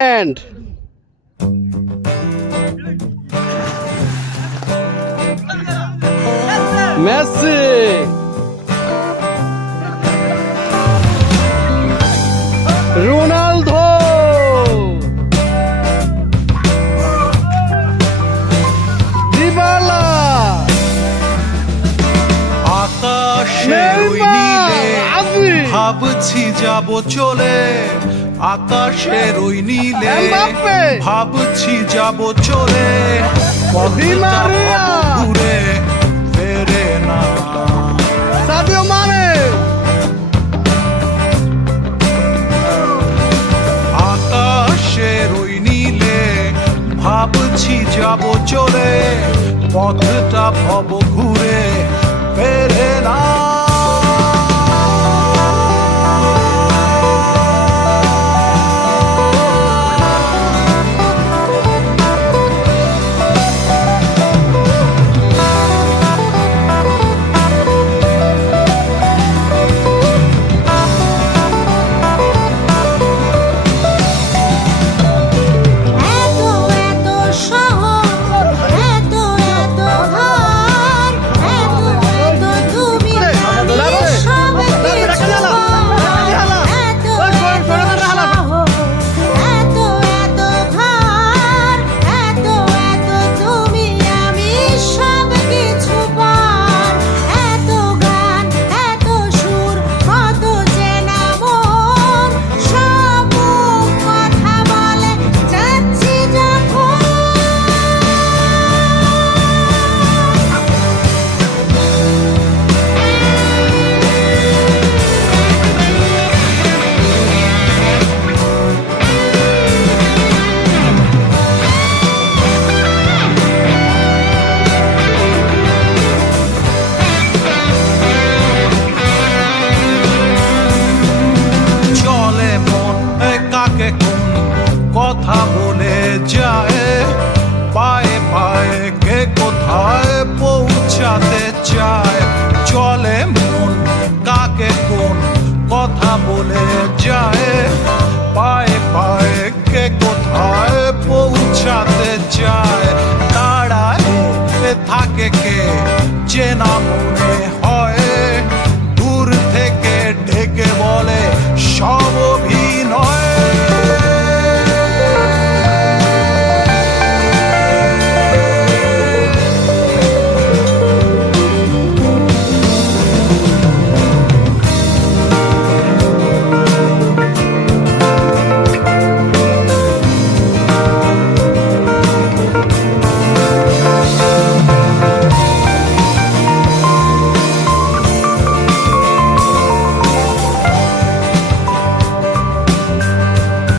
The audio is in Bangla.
And Messi, Ronaldo, Dybala, আকাশের ওই নীলে ভাবছি যাব চলে, আকাশের ওই নীলে এমবাপ্পে, ভাবছি যাব চলে, পথটা মারিয়া, ঘুরে ফেরে না। সাদিও মানে, আকাশের ওই নীলে ভাবছি যাব চলে, পথটা ভব ঘুরে ফেরে না। কথা বলে যায় পায়ে পায়ে কে কোথায় পৌঁছাতে চায়, চলে মন কাকে কোন কথা বলে যায় পায়ে পায়ে